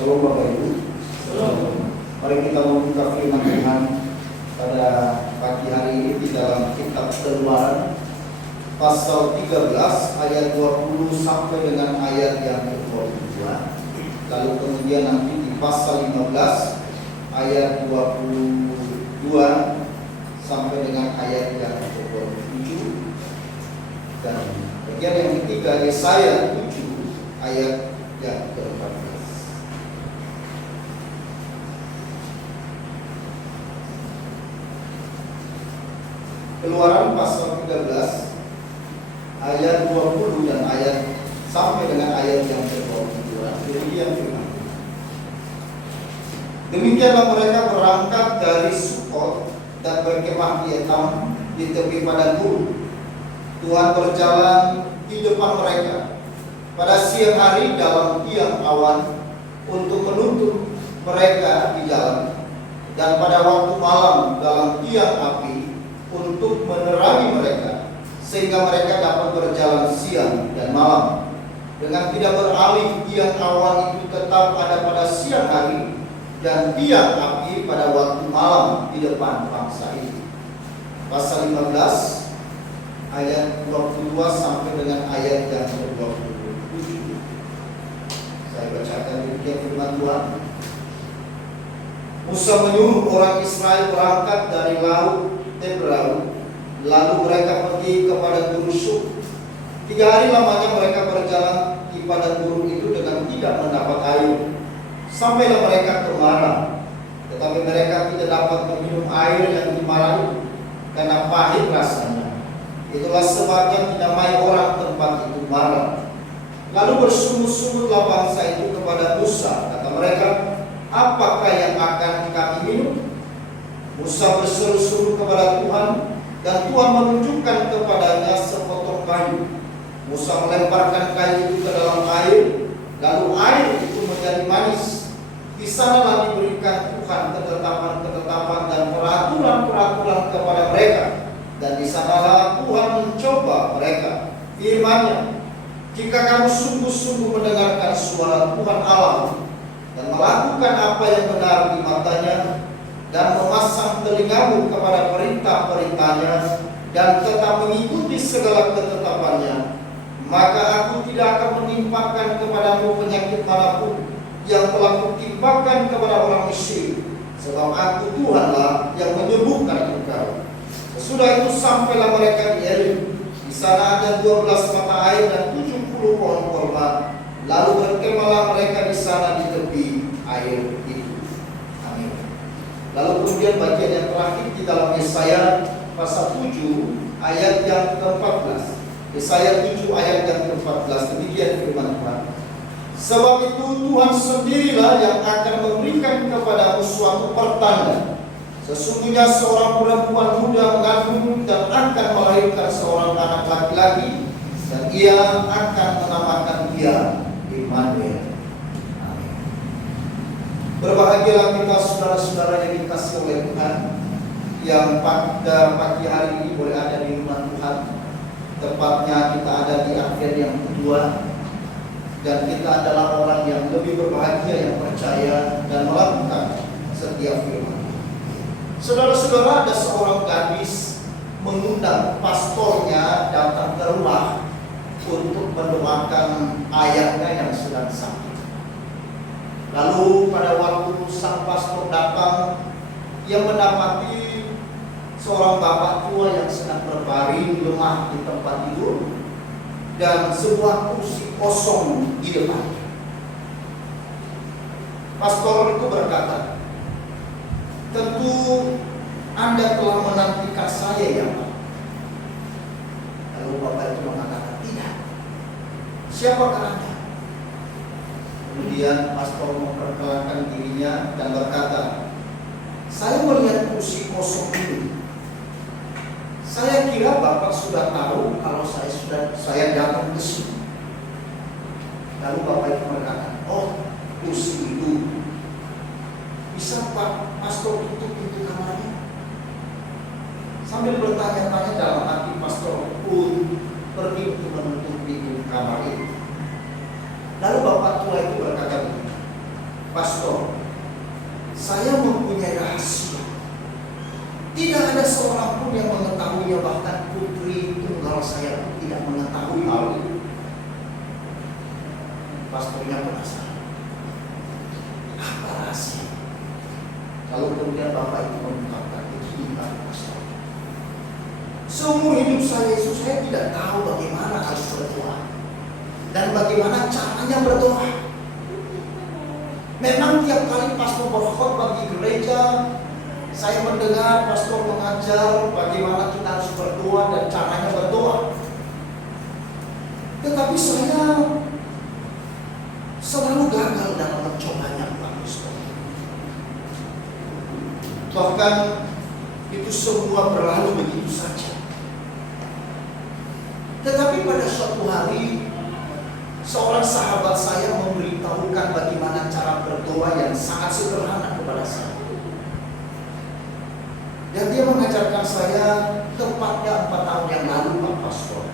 Shalom Bapak Ibu. Shalom. Mari kita membuka firman Tuhan pada pagi hari ini di dalam kitab Keluaran pasal 13 ayat 20 sampai dengan ayat yang ke-22. Lalu kemudian nanti di pasal 15 ayat 22 sampai dengan ayat yang ke-27. Dan bagian yang ketiga Yesaya 7 ayat yang ke-14. Keluaran pasal 13 ayat 20 dan ayat sampai dengan ayat yang ke-22. Demikian firman. Demikianlah mereka berangkat dari Sukot dan berkemah di Etam di tepi padang gurun. Tuhan berjalan di depan mereka pada siang hari dalam tiang awan untuk menuntun mereka di jalan, dan pada waktu malam dalam tiang api untuk menerangi mereka, sehingga mereka dapat berjalan siang dan malam dengan tidak beralih. Tiang awan itu tetap ada pada siang hari dan tiang api pada waktu malam di depan bangsa itu. Pasal 15 ayat 22 sampai dengan ayat yang ke-27. Saya bacakan demikian firman Tuhan. Musa menyuruh orang Israel berangkat dari laut Tebrau, lalu mereka pergi kepada Gunung Suk. 3 hari lamanya mereka berjalan di padang gurun itu dengan tidak mendapat air. Sampailah mereka ke Mara, tetapi mereka tidak dapat meminum air yang di Mara itu karena pahit rasanya. Itulah sebabnya dinamai orang tempat itu Mara. Lalu bersungut-sungutlah bangsa itu kepada Musa. Kata mereka, apakah yang akan kami minum? Musa berseru-seru kepada Tuhan, dan Tuhan menunjukkan kepadanya sepotong kayu. Musa melemparkan kayu itu ke dalam air, lalu air itu menjadi manis. Di sanalah diberikan Tuhan ketetapan-ketetapan dan peraturan-peraturan kepada mereka, dan di sanalah Tuhan mencoba mereka. Firman-Nya, jika kamu sungguh-sungguh mendengarkan suara Tuhan Allah dan melakukan apa yang benar di matanya, dan memasang telingamu kepada perintah-perintahnya, dan tetap mengikuti segala ketetapannya, maka aku tidak akan menimpakan kepadamu penyakit manapun yang telah kutimpakan kepada orang Mesir, sebab aku Tuhanlah yang menyembuhkan engkau. Sesudah itu sampailah mereka di Elim. Di sana ada 12 mata air dan 70 pohon kurma. Lalu berkemahlah mereka di sana di tepi air itu. Amin. Lalu kemudian bagian yang terakhir di dalam Yesaya pasal 7 ayat yang ke-14. Yesaya 7 ayat yang ke-14. Demikian firman Tuhan. Sebab itu Tuhan sendirilah yang akan memberikan kepadamu suatu pertanda. Sesungguhnya seorang perempuan muda mengandung dan akan melahirkan seorang anak laki-laki, dan ia akan menamakan dia Immanuel. Amin. Berbahagialah kita saudara-saudara yang dikasihi oleh Tuhan, yang pada pagi hari ini boleh ada di rumah Tuhan. Tepatnya kita ada di akhir yang kedua, dan kita adalah orang yang lebih berbahagia yang percaya dan melakukan setiap firman. Saudara-saudara, ada seorang gadis mengundang pastornya datang ke rumah untuk mendoakan ayahnya yang sedang sakit. Lalu pada waktu sang pastor datang, ia mendapati seorang bapak tua yang sedang berbaring lemah di tempat tidur, dan sebuah kursi kosong di depannya. Pastor itu berkata, tentu Anda telah menantikan saya ya Pak. Lalu bapak itu mengatakan, tidak. Siapakah Anda? Kemudian pastor memperkenalkan dirinya dan berkata, saya melihat kursi kosong ini. Saya kira Bapak sudah tahu kalau saya datang ke sini. Lalu Bapak itu berkata, oh, kursi itu. Bisa Pak pastor tutup pintu kamarnya? Sambil bertanya-tanya dalam hati, pastor pun pergi untuk menutup pintu kamar itu. Lalu bapak tua itu berkata begini, Pastornya penasaran, apa rahasia? Lalu kemudian Bapak itu mengungkapkan, begini Pak Pastor, seumur hidup saya Yesus, saya tidak tahu bagaimana harus berdoa dan bagaimana caranya berdoa. Memang tiap kali pastor berkhotbah di gereja, saya mendengar pastor mengajar bagaimana kita harus berdoa dan caranya berdoa. Tetapi saya selalu gagal dalam mencobanya, Pak Pastor. Bahkan itu semua berlalu begitu saja. Tetapi pada suatu hari, seorang sahabat saya memberitahukan bagaimana cara berdoa yang sangat sederhana kepada saya. Dan dia mengajarkan saya tepatnya 4 tahun yang lalu, Pak Pastor.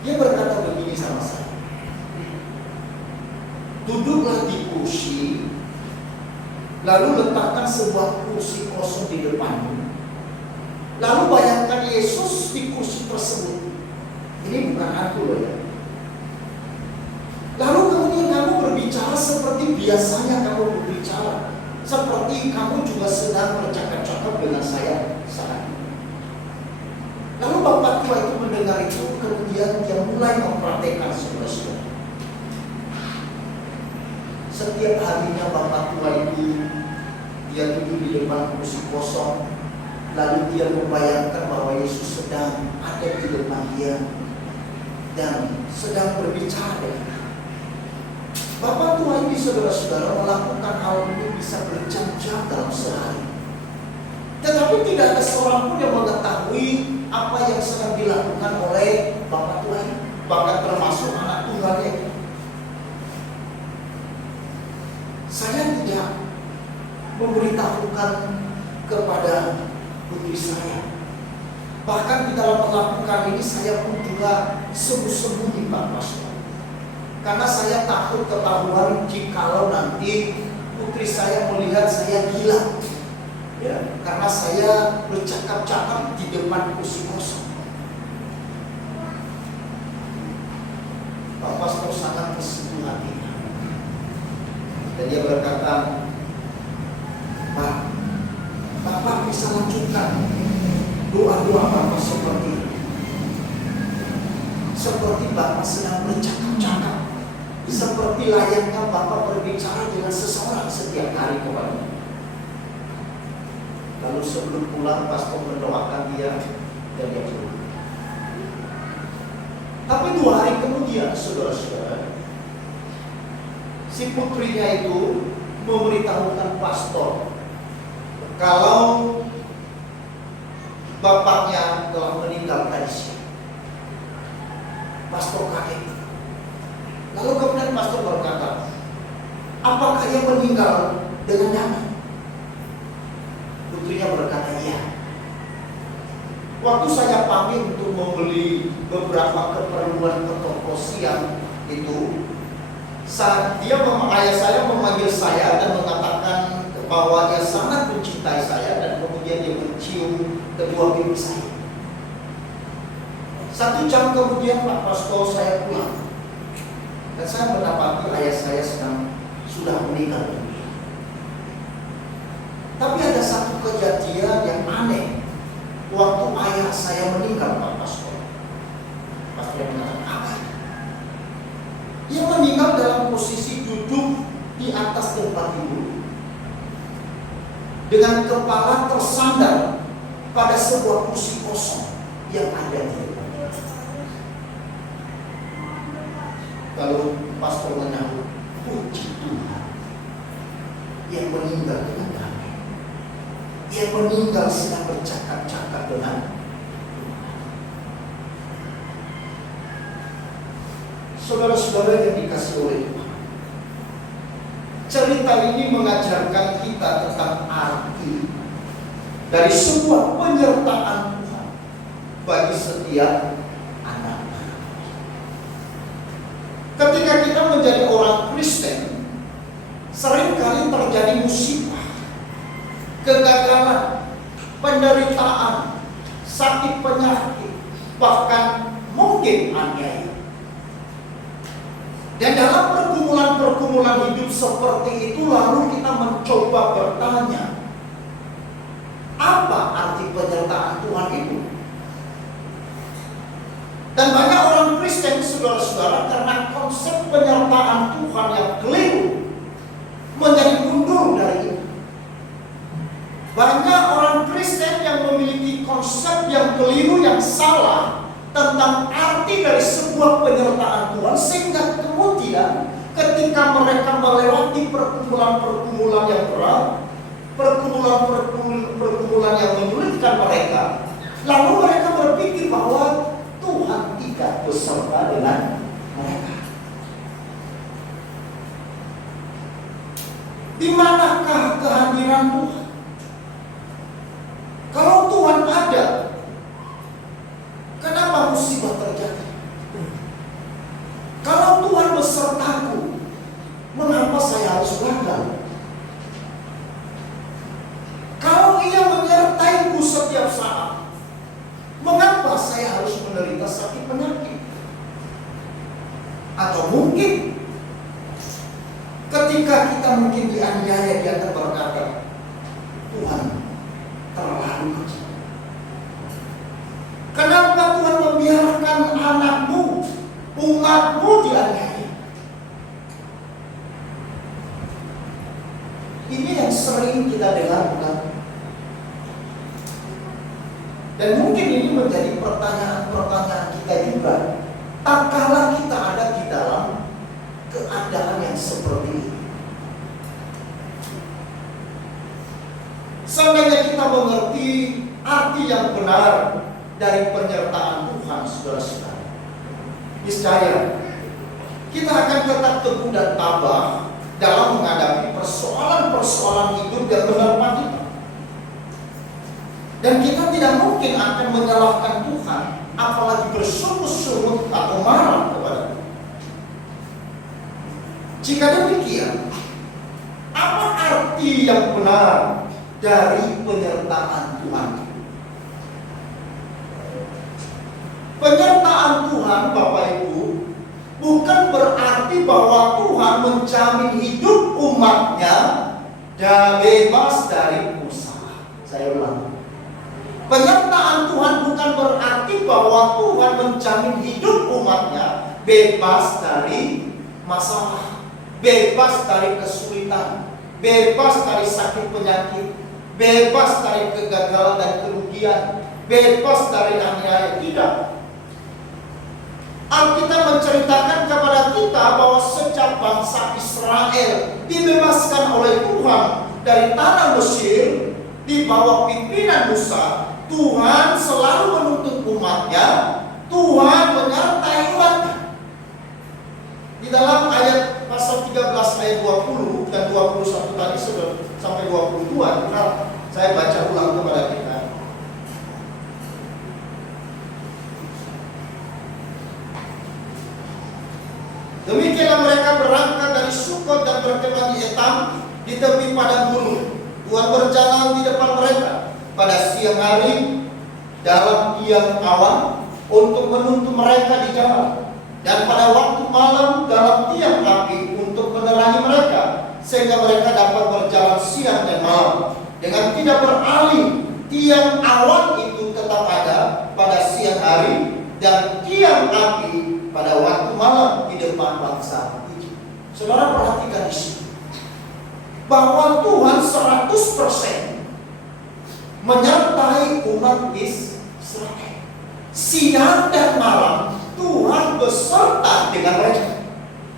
Dia berkata begini sama saya, duduklah di kursi, lalu letakkan sebuah kursi kosong di depanmu. Lalu bayangkan Yesus di kursi tersebut. Ini bukan aku loh ya. Lalu kemudian kamu berbicara seperti biasanya kamu berbicara, seperti kamu juga sedang bercakap-cakap dengan saya saat ini. Lalu Bapak tua itu mendengar itu, kemudian dia mulai mempraktekkan saudara-saudara. Setiap harinya Bapak tua itu dia duduk di depan kursi kosong, lalu dia membayangkan bahwa Yesus sedang ada di depan dia dan sedang berbicara dengan dia. Bapak tua ini saudara-saudara melakukan hal ini bisa berjam-jam dalam sehari. Tetapi tidak ada seorang pun yang mengetahui apa yang sedang dilakukan oleh Bapak tua ini, bahkan termasuk anak tunggalnya. Saya tidak memberitahukan kepada putri saya. Bahkan di dalam melakukan ini saya pun juga sembunyi-sembunyi, Pak Pastor. Karena saya takut ketahuan jikalau nanti putri saya melihat saya gila. Ya, karena saya bercakap-cakap di depan kursi kosong. Pak Pastor sangat tersentuh hatinya. Dan dia berkata, Pak, Bapak bisa lanjutkan doa-doa Bapak seperti ini. Seperti Bapak sedang bercakap-cakap, seperti layaknya Bapak berbicara dengan seseorang setiap hari kepada. Lalu sebelum pulang, pastor mendoakan dia dan dia pulang. Tapi 2 hari kemudian, saudara-saudara, si putrinya itu memberitahukan pastor kalau bapaknya telah meninggal tadi siang. Pastor kaget. Lalu kemudian pastor berkata, apakah ia meninggal dengan damai? Putrinya berkata, iya. Waktu saya pamit untuk membeli beberapa keperluan ke toko siang itu, saat ayah saya memanggil saya dan mengatakan bahwa dia sangat mencintai saya dan kemudian dia mencium kedua pipi saya. 1 jam kemudian Pak Pastor saya pulang dan saya mendapati ayah saya sudah meninggal. Tapi ada satu kejadian yang aneh waktu ayah saya meninggal, Pak Pastor. Pastor yang mengatakan apa? Ia meninggal dalam posisi duduk di atas tempat tidur dengan kepala tersandar pada sebuah kursi kosong yang ada di depan. Lalu pastor menyahut, puji Tuhan yang meninggal dengan damai. Yang meninggal sedang bercakap-cakap dengan saudara-saudara yang dikasih oleh Tuhan. Cerita ini mengajarkan kita tentang arti dari sebuah penyertaan Tuhan bagi setiap anak-anak. Ketika kita menjadi orang Kristen, seringkali terjadi musibah, kegagalan, penderitaan, sakit penyakit, bahkan mungkin aniaya. Dan dalam pergumulan-pergumulan hidup seperti itu, lalu kita mencoba bertanya, apa arti penyertaan Tuhan itu? Dan banyak orang Kristen, saudara-saudara, karena konsep penyertaan Tuhan yang keliru, menjadi mundur dari itu. Banyak orang Kristen yang memiliki konsep yang keliru, yang salah tentang arti dari sebuah penyertaan Tuhan, sehingga kemudian ketika mereka melewati pergumulan-pergumulan yang berat, pergumulan yang menyulitkan mereka, lalu mereka berpikir bahwa Tuhan tidak beserta dengan mereka. Di manakah kehadiran Tuhan? Kalau Tuhan ada, kenapa musibah terjadi? Kalau Tuhan besertaku, mengapa saya harus gagal? Kalau Ia menyertaiku setiap saat, mengapa saya harus menderita sakit penyakit? Atau mungkin ketika kita mungkin dianiaya, dia akan berkata, Tuhan terlalu kecil. Kenapa Tuhan membiarkan anakmu, umatmu dianiaya? Ini yang sering kita dengar, bukan? Dan mungkin ini menjadi pertanyaan-pertanyaan kita juga. Tak kala kita ada di dalam keadaan yang seperti ini. Seandainya kita mengerti arti yang benar dari penyertaan Tuhan, saudara-saudara, niscaya kita akan tetap teguh dan tabah dalam menghadapi persoalan-persoalan hidup yang menerpa kita. Dan kita tidak mungkin akan menyalahkan Tuhan, apalagi bersungut-sungut atau marah kepada Tuhan. Jika demikian, apa arti yang benar dari penyertaan Tuhan? Penyertaan Tuhan, Bapak Ibu, bukan berarti bahwa Tuhan menjamin hidup umatnya dan bebas dari usaha. Saya ulang. Penyertaan Tuhan bukan berarti bahwa Tuhan menjamin hidup umatnya bebas dari masalah, bebas dari kesulitan, bebas dari sakit penyakit, bebas dari kegagalan dan kerugian, bebas dari aniaya. Tidak. Alkitab menceritakan kepada kita bahwa sejak bangsa Israel dibebaskan oleh Tuhan dari tanah Mesir di bawah pimpinan Musa, Tuhan selalu menuntut umatnya, Tuhan menyertai umatnya. Di dalam ayat pasal 13 ayat 20 dan 21 tadi sudah sampai 22, saya baca ulang kepada kita. Demikianlah mereka berangkat dari Sukot dan berkemah di Etam di tepi padang gunung. Tuhan berjalan di depan mereka pada siang hari dalam tiang awan untuk menuntun mereka di jalan, dan pada waktu malam dalam tiang api untuk menerangi mereka, sehingga mereka dapat berjalan siang dan malam dengan tidak beralih. Tiang awan itu tetap ada pada siang hari dan tiang api pada waktu malam di depan bangsa itu. Saudara perhatikan di sini bahwa Tuhan 100% menyertai umat Israel. Siang dan malam Tuhan beserta dengan mereka.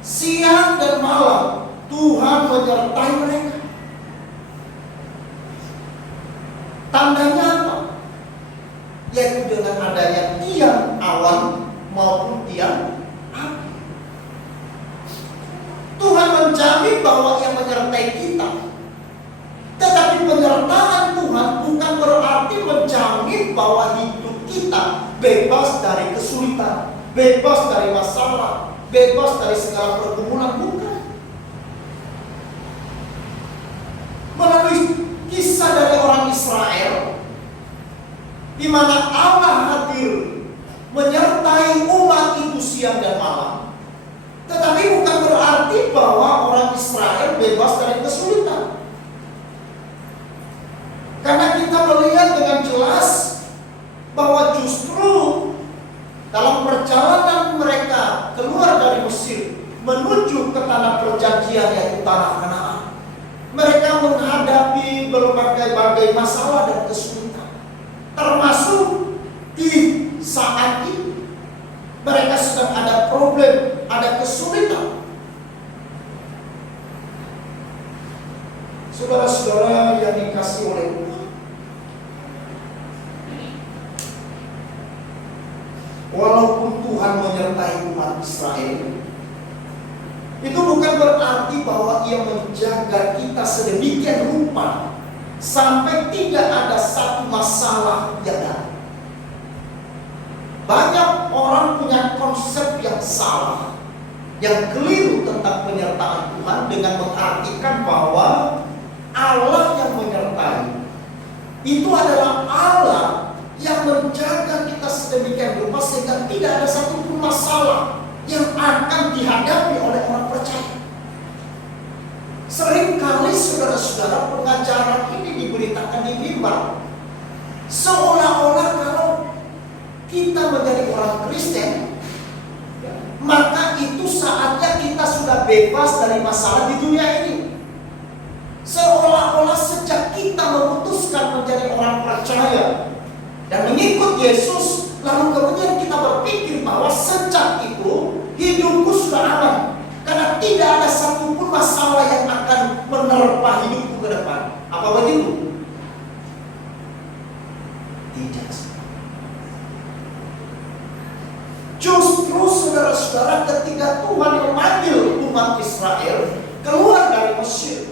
Siang dan malam Tuhan menyertai mereka. Tandanya apa? Yaitu dengan adanya tiang awan maupun tiang api. Tuhan menjamin bahwa Ia menyertai kita. Tetapi penyertaan Tuhan bukan berarti menjamin bahwa hidup kita bebas dari kesulitan, bebas dari masalah, bebas dari segala pergumulan. Bukan. Melalui kisah dari orang Israel, di mana Allah hadir menyertai umat itu siang dan malam, tetapi bukan berarti bahwa orang Israel bebas dari kesulitan. Karena kita melihat dengan jelas bahwa justru dalam perjalanan mereka keluar dari Mesir menuju ke tanah perjanjian, yaitu tanah Kanaan, mereka menghadapi berbagai masalah dan kesulitan. Termasuk di saat ini mereka sedang ada problem, ada kesulitan. Saudara-saudara yang dikasihi oleh Tuhan, walaupun Tuhan menyertai umat Israel, itu bukan berarti bahwa Ia menjaga kita sedemikian rupa sampai tidak ada satu masalah yang datang. Banyak orang punya konsep yang salah, yang keliru tentang penyertaan Tuhan dengan mengartikan bahwa Allah yang menyertai itu adalah Allah yang menjaga kita sedemikian rupa sehingga tidak ada satupun masalah yang akan dihadapi oleh orang percaya. Seringkali saudara-saudara pengajaran ini diberitakan di mimbar, seolah-olah kalau kita menjadi orang Kristen, maka itu saatnya kita sudah bebas dari masalah di dunia ini. Seolah-olah sejak kita memutuskan menjadi orang percaya dan mengikut Yesus, lalu kemudian kita berpikir bahwa sejak itu hidupku sudah aman, karena tidak ada satupun masalah yang akan menerpa hidupku ke depan. Apa begitu? Tidak. Justru saudara-saudara, ketika Tuhan memanggil umat Israel keluar dari Mesir,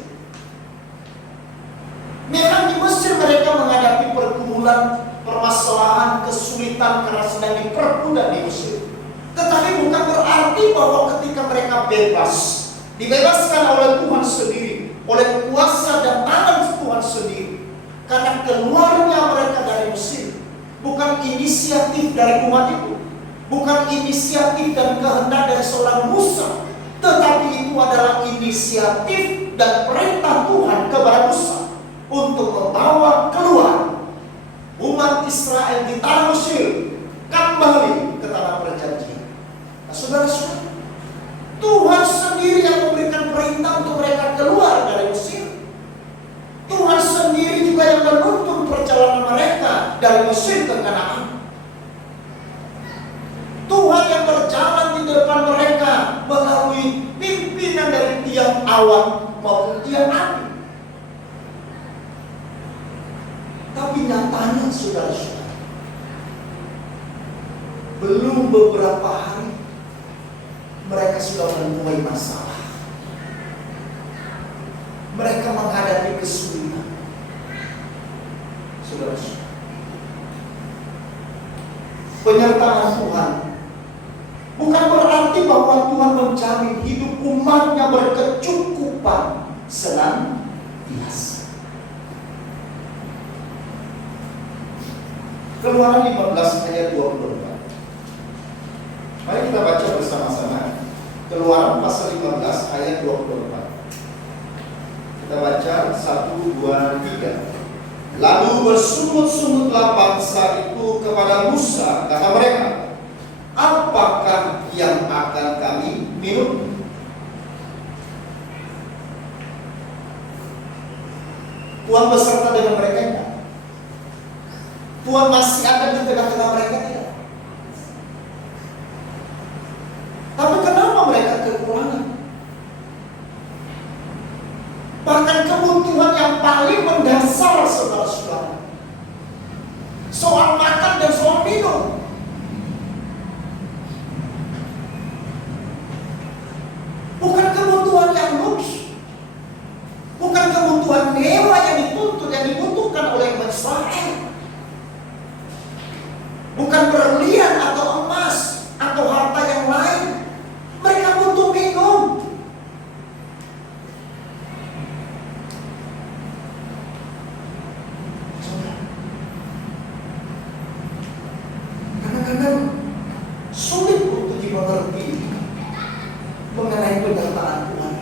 memang di Mesir mereka menghadapi pergumulan, permasalahan, kesulitan karena sedang diperbudak di Mesir. Tetapi bukan berarti bahwa ketika mereka bebas, dibebaskan oleh Tuhan sendiri, oleh kuasa dan tangan Tuhan sendiri, karena keluarnya mereka dari Mesir bukan inisiatif dari umat itu, bukan inisiatif dan kehendak dari seorang Musa, tetapi itu adalah inisiatif dan perintah Tuhan kepada Musa untuk membawa keluar umat Israel di tanah Mesir kembali ke tanah perjanjian. Nah, saudara-saudara, Tuhan sendiri yang memberikan perintah untuk mereka keluar dari Mesir. Tuhan sendiri juga yang menuntun perjalanan mereka dari Mesir ke Kanaan. Tuhan yang berjalan di depan mereka melalui pimpinan dari tiang awan maupun tiang api. Tapi nyatanya saudara-saudara, belum beberapa hari mereka sudah menemui masalah. Mereka menghadapi kesulitan. Saudara-saudara, penyertaan Tuhan bukan berarti bahwa Tuhan menjamin hidup umatnya berkecukupan senantiasa. Keluaran 15 ayat 24. Mari kita baca bersama-sama. Keluaran pasal 15 ayat 24. Kita baca 1, 2, 3. Lalu bersungut-sungutlah bangsa itu kepada Musa, kata mereka, apakah yang akan kami minum? Tuhan beserta dengan mereka enggak? Tuhan masih ada di tengah-tengah mereka tidak? Tapi kenapa mereka kekurangan? Bahkan kebutuhan yang paling mendasar saudara-saudara, soal makan dan soal minum, bukan kebutuhan yang luks, bukan kebutuhan mewah yang dibutuhkan oleh Israel. Bukan mengenai penyertaan Tuhan.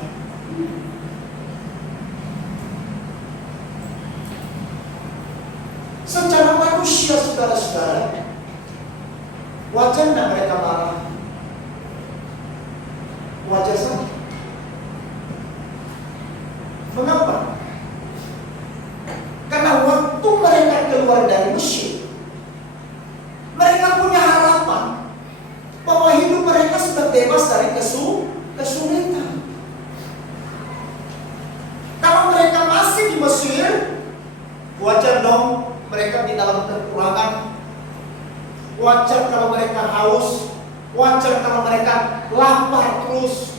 Secara manusia, saudara-saudara, wajar tidak mereka marah? Wajar saja. Mengapa? Karena waktu mereka keluar dari Mesir, mereka punya harapan bahwa hidup mereka sudah bebas dari kesulitan. Kalau mereka masih di Mesir, wajar dong mereka di dalam kekurangan. Wajar kalau mereka haus. Wajar kalau mereka lapar terus.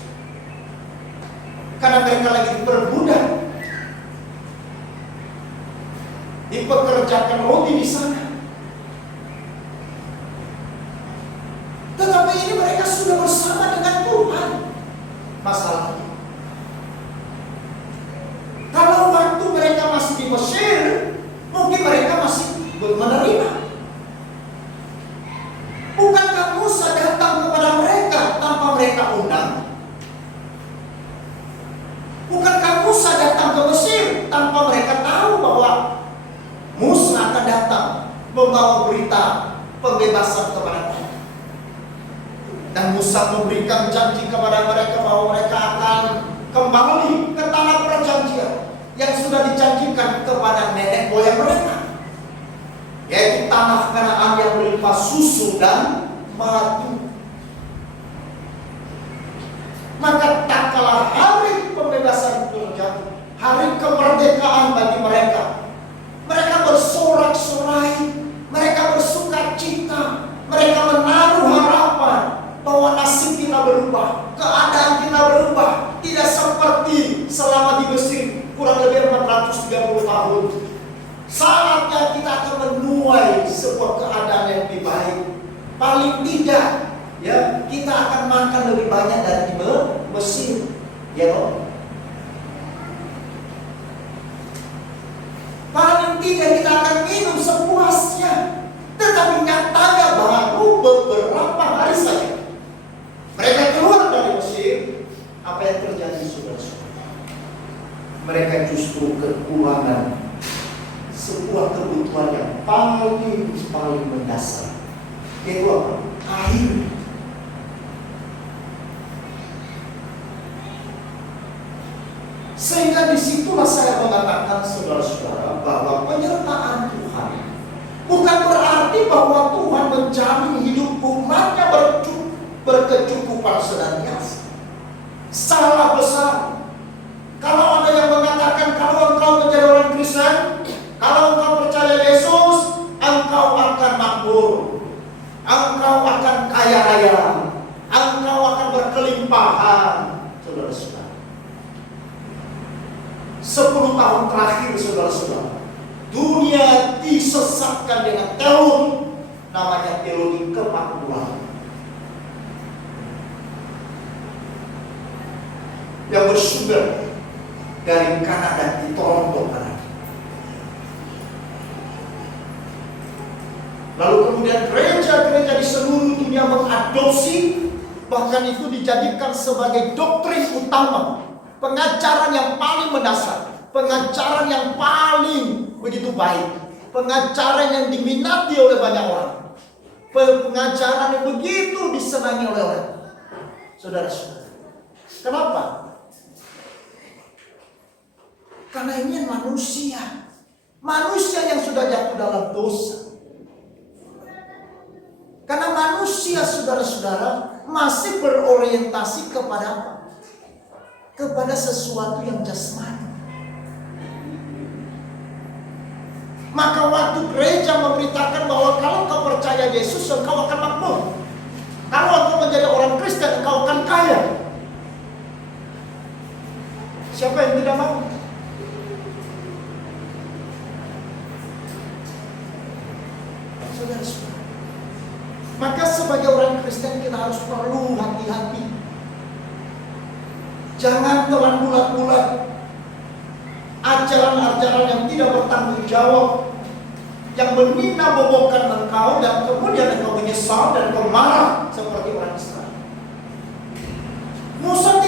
Karena mereka lagi diperbudak, dipekerjakan roti di sana. Tetapi ini mereka sudah bersama dengan Tuhan. Masalahnya, kalau waktu mereka masih di Mesir, mungkin mereka masih menerima. Bukankah Musa datang kepada mereka tanpa mereka undang? Bukankah Musa datang ke Mesir tanpa mereka tahu bahwa Musa akan datang membawa berita pembebasan kepada mereka? Dan Musa memberikan janji kepada mereka bahwa mereka akan kembali ke tanah perjanjian yang sudah dijanjikan kepada nenek moyang mereka, yaitu tanah Kanaan yang melimpah susu dan madu. Maka tak kalah hari pembebasan terjadi, hari kemerdekaan bagi mereka. Mereka bersorak-sorai, mereka bersuka cita, mereka menaruh harapan bahwa nasib kita berubah, keadaan kita berubah, tidak seperti selama di Mesir kurang lebih 430 tahun. Saatnya kita akan menuai sebuah keadaan yang lebih baik. Paling tidak, ya, kita akan makan lebih banyak dari di Mesir, ya toh. Paling tidak kita akan minum sepuasnya. Tetapi nyatanya baru beberapa hari saja mereka keluar dari Mesir. Apa yang terjadi, saudara-saudara? Mereka justru kekurangan sebuah kebutuhan yang paling mendasar, yaitu apa? Air. Sehingga disitulah saya mengatakan, saudara-saudara, bahwa penyertaan Tuhan bukan berarti bahwa Tuhan menjamin hidup umatnya berkecukupan senantiasa. Salah besar. Kalau ada yang mengatakan kalau engkau menjadi orang Kristen, kalau engkau percaya Yesus, engkau akan makmur, engkau akan kaya raya, engkau akan berkelimpahan. Saudara-saudara, 10 tahun terakhir, saudara-saudara, dunia disesatkan dengan teologi, namanya teologi kemakmuran, yang bersumber dari Kanada, di Toronto, Kanada. Lalu kemudian gereja-gereja di seluruh dunia mengadopsi, bahkan itu dijadikan sebagai doktrin utama, pengajaran yang paling mendasar, pengajaran yang paling begitu baik, pengajaran yang diminati oleh banyak orang, pengajaran yang begitu disenangi oleh orang. Saudara-saudara, kenapa? Karena ini manusia yang sudah jatuh dalam dosa. Karena manusia, saudara-saudara, masih berorientasi kepada apa? Kepada sesuatu yang jasmani. Maka waktu gereja memberitakan bahwa kalau kau percaya Yesus, engkau akan makmur. Kalau engkau menjadi orang Kristen, engkau akan kaya. Siapa yang tidak mau? Saudara-saudara, maka sebagai orang Kristen kita harus perlu hati-hati. Jangan telan bulat-bulat ajaran-ajaran yang tidak bertanggung jawab, yang menina-bobokkan engkau dan kemudian engkau menyesal dan engkau marah seperti orang Israel. Musa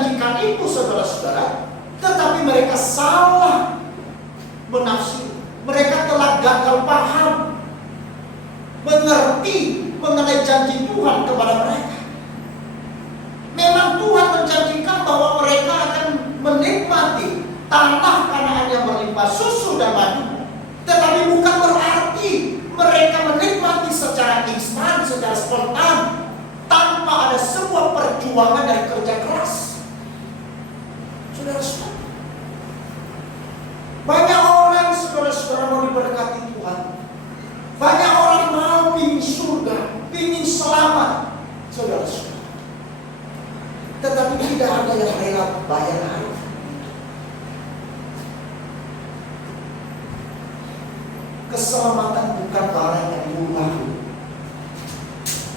menjanjikan itu, saudara-saudara, tetapi mereka salah menafsir. Mereka telah gagal paham mengerti mengenai janji Tuhan kepada mereka. Memang Tuhan menjanjikan bahwa mereka akan menikmati tanah Kanaan yang berlimpah susu dan madu. Tetapi bukan berarti mereka menikmati secara instan, secara spontan, tanpa ada sebuah perjuangan dan kerja keras. Saudara-saudara, banyak orang, saudara-saudara, mau diberkati Tuhan. Banyak orang mau ingin surga, ingin selamat, saudara-saudara. Tetapi tidak ada yang rela bayar harga. Keselamatan bukan barang yang murah.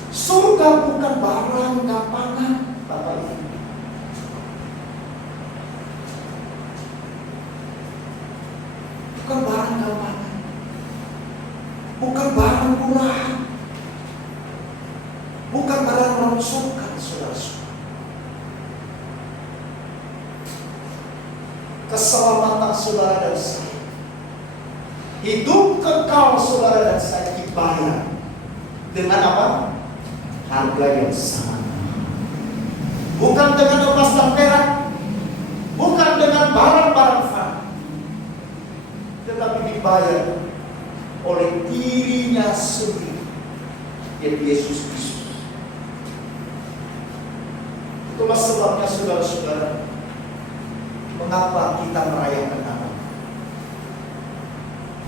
Surga bukan barang gampangan, Bapak Ibu. Bukan barang gampangan. Bukan barang murahan. Bukan barang rongsokan, saudara-saudara. Keselamatan saudara dan saya, hidup kekal saudara dan saya dibayar dengan apa? Harga yang sama. Bukan dengan emas dan perak, bukan dengan barang-barang fana, tetapi dibayar oleh dirinya sendiri, yaitu Yesus Kristus. Itulah sebabnya saudara-saudara, mengapa kita merayakan Natal?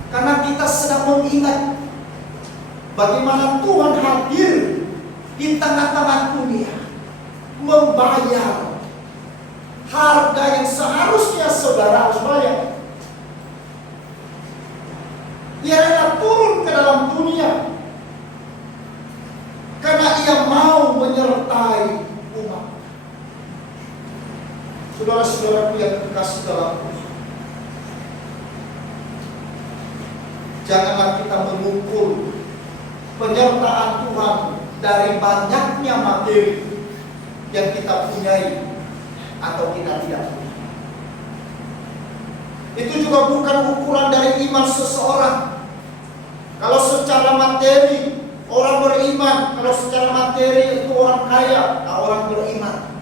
Karena kita sedang mengingat bagaimana Tuhan hadir di tengah-tengah dunia, membayar harga yang seharusnya saudara harus bayar. Dia rela turun ke dalam dunia karena ia mau menyertai umat. Saudara-saudaraku yang terkasih dalam Tuhan, janganlah kita mengukur penyertaan Tuhan dari banyaknya materi yang kita punyai atau kita tidak punya. Itu juga bukan ukuran dari iman seseorang. Kalau secara materi orang beriman, kalau secara materi itu orang kaya, orang beriman.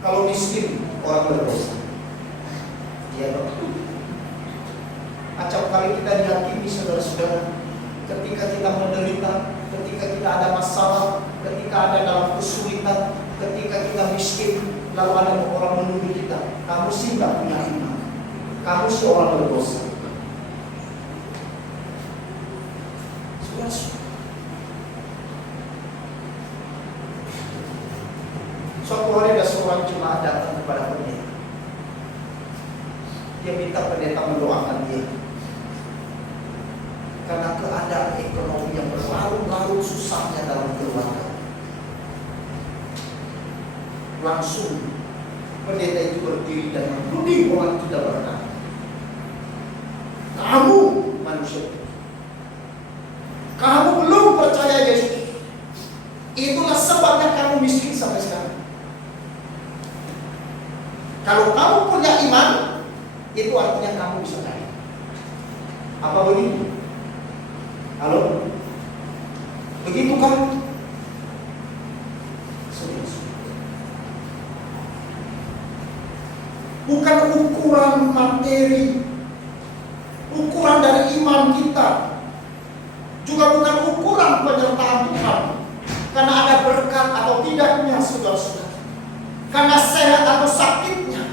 Kalau miskin, orang berdosa. Iya dong. Acap kali kita dihakimi, saudara-saudara, ketika kita menderita, ketika kita ada masalah, ketika ada dalam kesulitan, ketika kita miskin, lalu ada orang menuduh kita, kamu sih nggak punya iman, kamu sih orang berdosa. Suatu hari ada seorang jemaat datang kepada pendeta. Dia minta pendeta mendoakan dia karena keadaan ekonomi yang berlarut-larut susahnya dalam keluarga. Langsung pendeta itu berdiri dan menuding orang tidak berkata, kamu manusia, kamu belum percaya Yesus. Itulah sebabnya kamu miskin sampai sekarang. Kalau kamu punya iman, itu artinya kamu bisa kaya. Apa begitu? Halo? Begitu kan? Bukan ukuran materi, ukuran dari iman kita, juga bukan ukuran penyertaan Tuhan. Karena ada berkat atau tidaknya, saudara-saudara. Karena sehat atau sakitnya.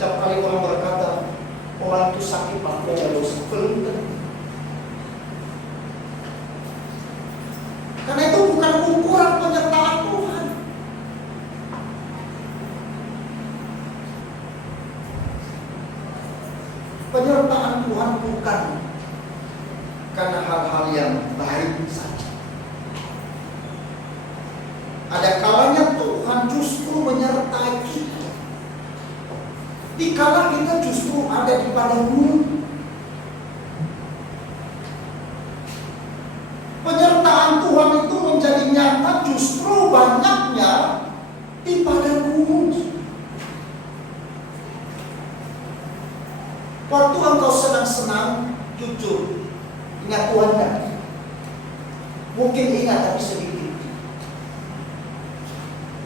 Setiap kali orang berkata orang itu sakit pasti ada dosa, belum tentu. Karena itu bukan ukuran penyertaan Tuhan. Penyertaan Tuhan bukan karena hal-hal yang baik saja. Ada kalanya Tuhan justru menyertai kita. Dikala kita justru ada di padang gurun. Penyertaan Tuhan itu menjadi nyata justru banyaknya di padang gurun. Waktu engkau senang-senang, jujur, ingat Tuhan kan? Mungkin ingat tapi sedikit,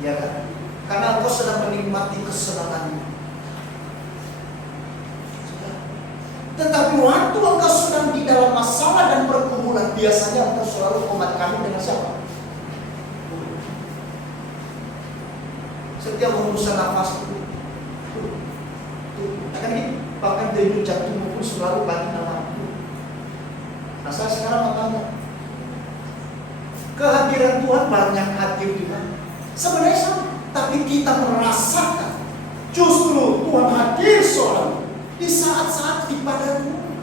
ya kan? Karena engkau sedang menikmati kesenanganmu. Tetapi waktu engkau sedang di dalam masalah dan pergumulan, biasanya engkau selalu komat kami dengan siapa? Setiap hembusan nafas itu, akan bahkan denyut jantungmu pun selalu bagi namamu. Nah, saya sekarang mau tanya, kehadiran Tuhan banyak hadir di mana? Sebenarnya sama, tapi kita merasakan justru Tuhan hadir selalu di saat-saat di padang gurun.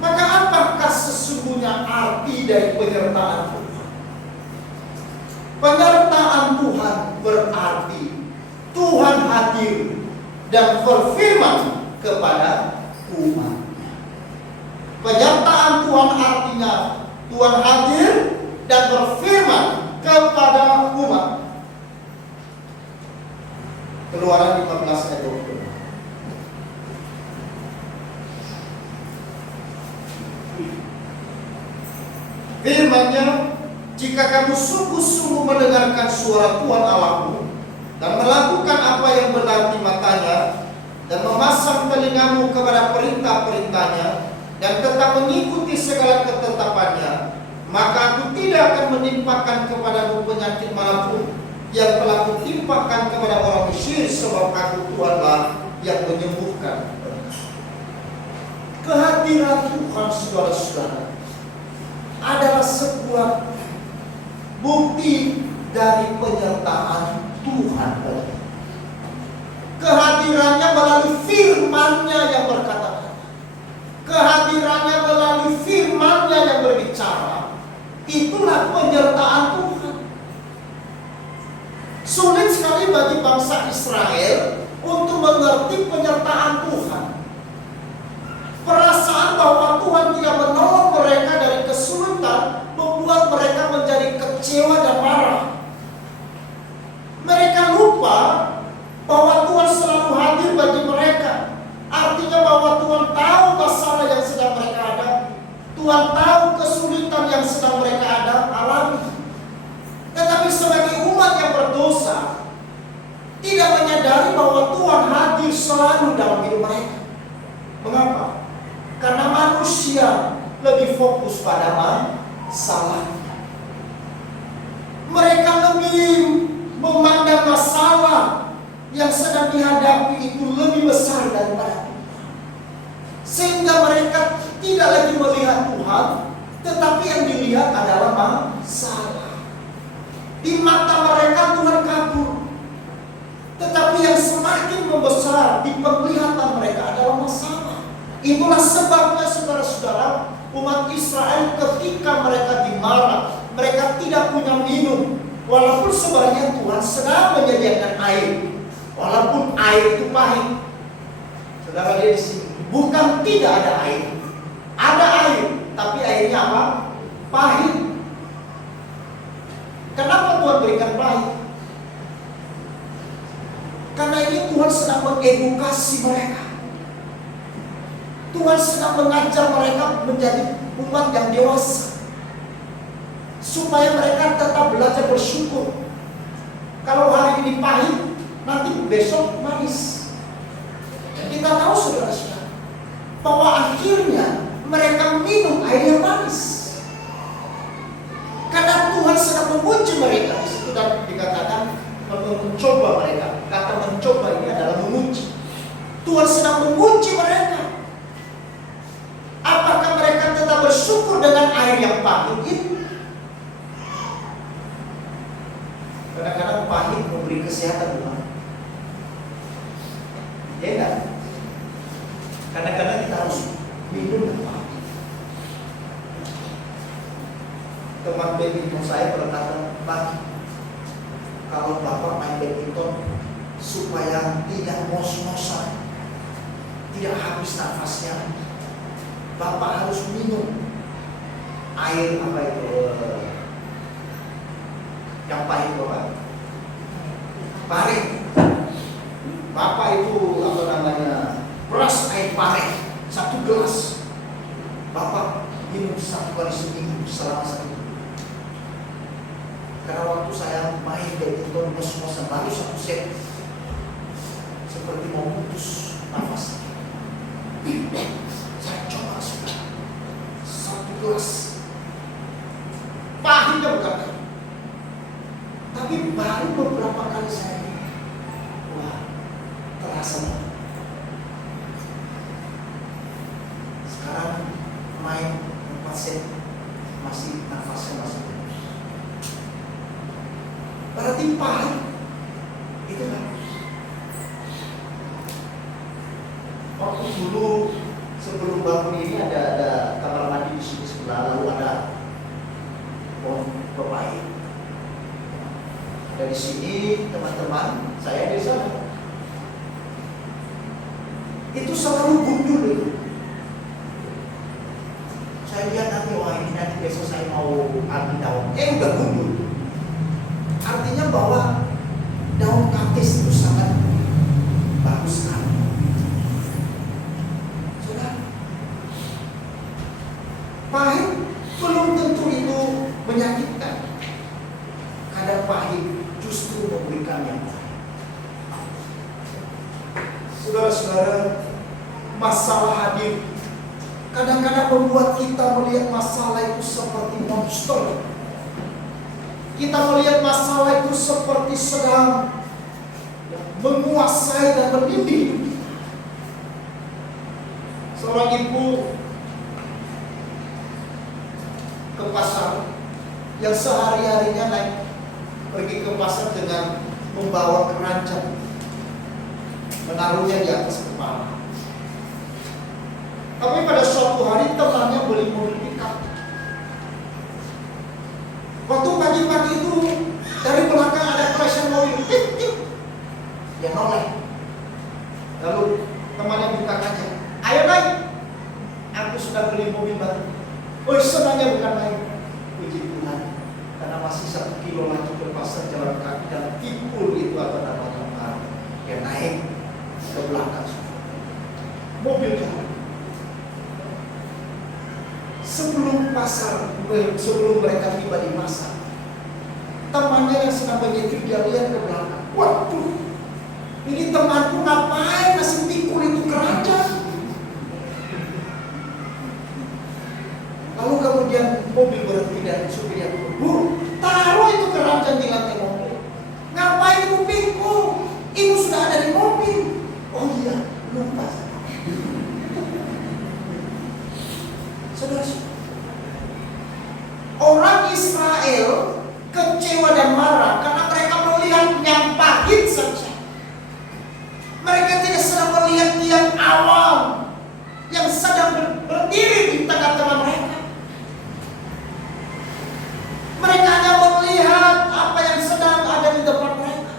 Maka apakah sesungguhnya arti dari penyertaan Tuhan? Penyertaan Tuhan berarti Tuhan hadir dan berfirman kepada umat-Nya. Penyertaan Tuhan artinya Tuhan hadir dan berfirman kepada umat. Keluaran 15 ayat 20. Firman-Nya, jika kamu sungguh-sungguh mendengarkan suara Tuhan Allahmu dan melakukan apa yang benar di matanya dan memasang telingamu kepada perintah-perintahnya dan tetap mengikuti segala ketetapannya, maka aku tidak akan menimpakan kepadamu penyakit manapun yang telah kutimpakan kepada orang Mesir, sebab aku Tuhanlah yang menyembuhkan. Kehadiran Tuhan, saudara-saudara, adalah sebuah bukti dari penyertaan Tuhan. Kehadirannya melalui firman-Nya yang berkata-kata, kehadirannya melalui firman-Nya yang berbicara. Itulah penyertaan Tuhan. Sulit sekali bagi bangsa Israel untuk mengerti penyertaan Tuhan. Perasaan bahwa Tuhan tidak menolong mereka dari kesulitan membuat mereka menjadi kecewa dan marah. Mereka lupa bahwa Tuhan selalu hadir bagi mereka. Artinya bahwa Tuhan tahu masalah yang sedang mereka hadapi. Tuhan tahu kesulitan yang sedang mereka alami. Tetapi sebagai umat yang berdosa, tidak menyadari bahwa Tuhan hadir selalu dalam hidup mereka. Mengapa? Karena manusia lebih fokus pada masalahnya. Mereka lebih memandang masalah yang sedang dihadapi itu lebih besar daripada Tuhan. Sehingga mereka tidak lagi melihat Tuhan, tetapi yang dilihat adalah masalah. Di mata mereka Tuhan kabur. Tetapi yang semakin membesar di penglihatan mereka adalah masalah. Itulah sebabnya, saudara-saudara, umat Israel ketika mereka dimarah, mereka tidak punya minum. Walaupun sebenarnya Tuhan sedang menyediakan air, walaupun air itu pahit. Saudara lihat di sini, bukan tidak ada air, ada air, tapi airnya apa? Pahit. Kenapa Tuhan berikan pahit? Karena ini Tuhan sedang mengedukasi mereka. Tuhan sedang mengajar mereka menjadi umat yang dewasa, supaya mereka tetap belajar bersyukur. Kalau hari ini pahit, nanti besok manis. Dan kita tahu, saudara-saudara, bahwa akhirnya mereka minum air yang manis. Karena Tuhan sedang menguji mereka. Di situ dan dikatakan mencoba mereka. Kata mencoba ini adalah menguji. Tuhan sedang menguji mereka. Apakah mereka tetap bersyukur dengan air yang pahit itu? Kadang-kadang pahit memberi kesehatan, bukan? Ya kan? Kadang-kadang kita harus minum yang pahit. Teman badminton saya berkata, Pak, kalau Bapak main badminton supaya tidak ngos-ngosan, tidak habis nafasnya, Bapak harus harus minum air apa itu yang pahit Bapak? Pare. Bapak itu apa namanya, beras air pare 1 gelas. Bapak minum 1 kali seminggu selama 1 bulan. Karena waktu saya main badminton ngos-ngosan baru 1 set, seperti mau putus nafas. Saya coba sudah 1 gelas. Pahitnya bukan, tapi baru beberapa kali saya, wah, terasa. Sekarang main 4 set masih nafasnya masih bagus. Berarti pahit itu kan. Waktu dulu sebelum bangun ini ada kamar mandi di sini sebelah, lalu ada pohon pepaya. Dari sini teman-teman saya di sana. Itu selalu gundul itu. Saya lihat nanti, wah ini nanti besok saya mau ambil daun. Udah gundul. Artinya bahwa daun kaktus itu sangat bagus sekali. Sudah. Pahit belum tentu itu menyakitkan. Kadang pahit justru memberikan yang baik. Saudara-saudara, masalah hadir kadang-kadang membuat kita melihat masalah itu seperti monster. Kita melihat masalah itu seperti sedang menguasai dan menindih. Seorang ibu ke pasar yang sehari-harinya pergi ke pasar dengan membawa keranjang, menaruhnya di atas kepala. Tapi pada suatu hari temannya beli mobil pickup. Waktu pagi-pagi itu dari belakang ada crashan mobil, dia noleh. Lalu temannya buka kaca, ayo naik, aku sudah beli mobil baru. Oh, senangnya bukan naik, puji Tuhan, karena masih 1 kilo lagi ke pasar jalan kaki dan tipul itu apa namanya, dia naik ke belakang mobil jalan. Sebelum mereka tiba di pasar, temannya yang sedang menyetir dia lihat ke belakang. Waduh, ini temanku ngapain masih pikul itu keranjang? Lalu kemudian mobil berhenti dan supirnya Bu, taruh itu keranjang di lantai mobil. Ngapain ibu pikul? Itu sudah ada di mobil. Oh iya, lupa. Saudara, orang Israel kecewa dan marah karena mereka melihat yang pahit saja. Mereka tidak sedang melihat tiang awam yang sedang berdiri di tengah-tengah mereka. Mereka hanya melihat apa yang sedang ada di depan mereka,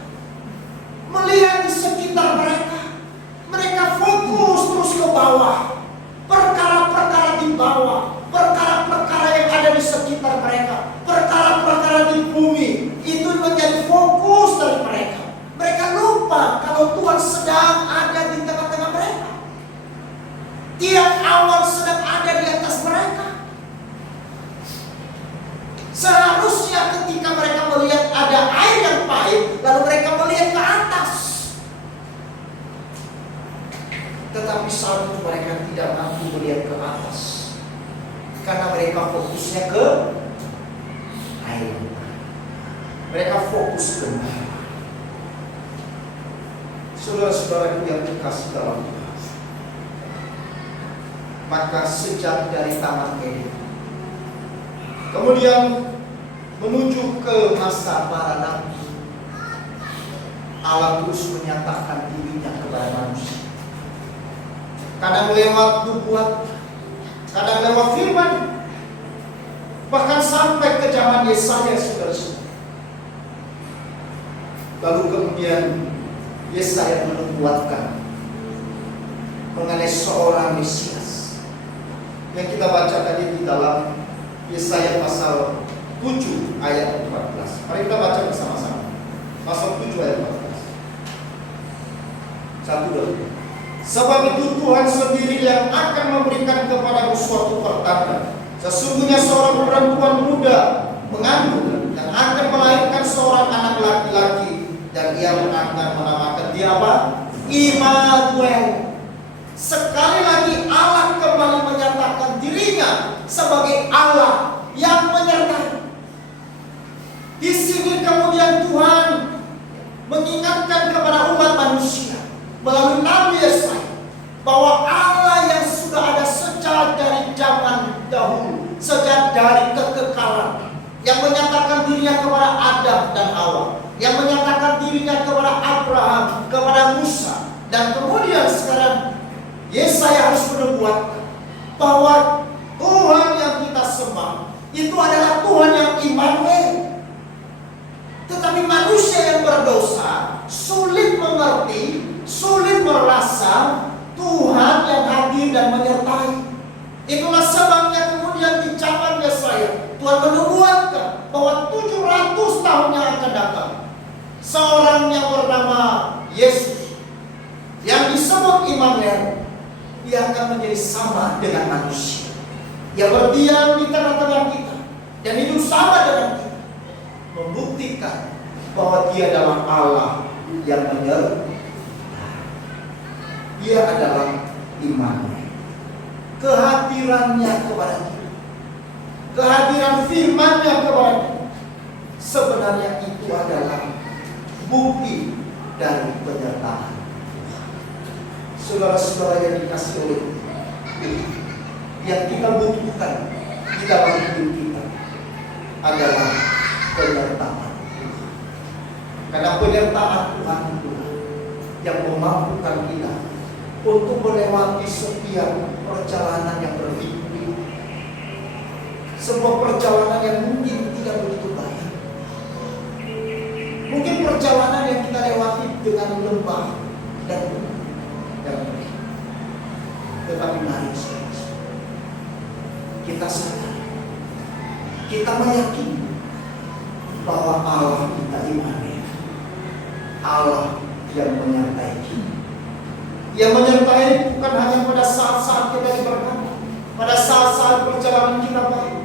melihat di sekitar mereka. Mereka fokus terus ke bawah, perkara-perkara di bawah, perkara-perkara yang ada di sekitar mereka, perkara-perkara di bumi. Itu menjadi fokus dari mereka. Mereka lupa kalau Tuhan sedang ada di tengah-tengah mereka. Tiang awal sedang ada di atas mereka. Seharusnya ketika mereka melihat ada air yang pahit, lalu mereka melihat ke atas. Tetapi saat itu mereka tidak mampu melihat ke atas, karena mereka fokusnya ke air. Mereka fokus ke bawah. Saudara-saudaraku yang dikasih dalam Tuhan, maka sejak dari Taman Eden, kemudian menuju ke masa para nabi, Allah terus menyatakan dirinya kepada manusia. Kadang lewat nubuat, kadang lewat firman, bahkan sampai ke zaman Yesaya, saudara-saudara. Lalu kemudian Yesaya menubuatkan mengenai seorang Mesias yang kita baca tadi di dalam Yesaya pasal 7 ayat 14. Mari kita baca bersama-sama. Pasal 7 ayat 14. 1, 2. Sebab itu Tuhan sendiri yang akan memberikan kepadamu suatu pertanda. Sesungguhnya seorang perempuan muda mengandung dan akan melahirkan seorang anak laki-laki, dan ia akan menamakan dia apa? Immanuel. Sekali lagi Allah kembali menyatakan dirinya sebagai Allah yang menyertai. Di sini kemudian Tuhan mengingatkan kepada umat manusia melalui Nabi Yesaya bahwa Allah yang sudah ada sejak dari zaman dahulu, sejak dari kekekalan, yang menyatakan dirinya kepada Adam dan Hawa, yang menyatakan dirinya kepada Abraham, kepada Musa, dan kemudian sekarang Yesaya harus menubuatkan bahwa Tuhan yang kita sembah itu adalah Tuhan yang Immanuel. Tetapi manusia yang berdosa sulit mengerti, sulit merasa Tuhan yang hadir dan menyertai. Itulah sebabnya kemudian di zaman Yesaya Tuhan menubuatkan bahwa 700 tahun yang akan datang, seorang yang bernama Yesus, yang disebut Immanuel, dia akan menjadi sama dengan manusia, yang berdiam di tengah-tengah kita dan hidup sama dengan kita, membuktikan bahwa dia adalah Allah yang menyertai. Dia adalah Immanuel. Kehadirannya kepada kita, kehadiran firman-Nya kepada kita, sebenarnya itu adalah bukti dari penyertaan. Saudara-saudara yang dikasihi oleh Tuhan, yang kita butuhkan di dalam hidup kita adalah penyertaan Tuhan. Karena penyertaan Tuhan itu yang memampukan kita untuk melewati setiap perjalanan yang berliku-liku, sebuah perjalanan yang mungkin tidak begitu baik, mungkin perjalanan yang kita lewati dengan lembah dan tetapi mari kita sadar, kita meyakini bahwa Allah kita Immanuel, Allah yang menyertai kita. Yang menyertai bukan hanya pada saat-saat kita diberkati, pada saat-saat perjalanan kita baik,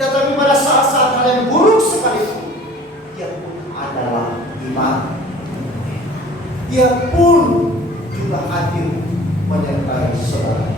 tetapi pada saat-saat hal yang buruk sekalipun, Dia pun adalah Immanuel. Dia pun juga hadir menyertai saudara.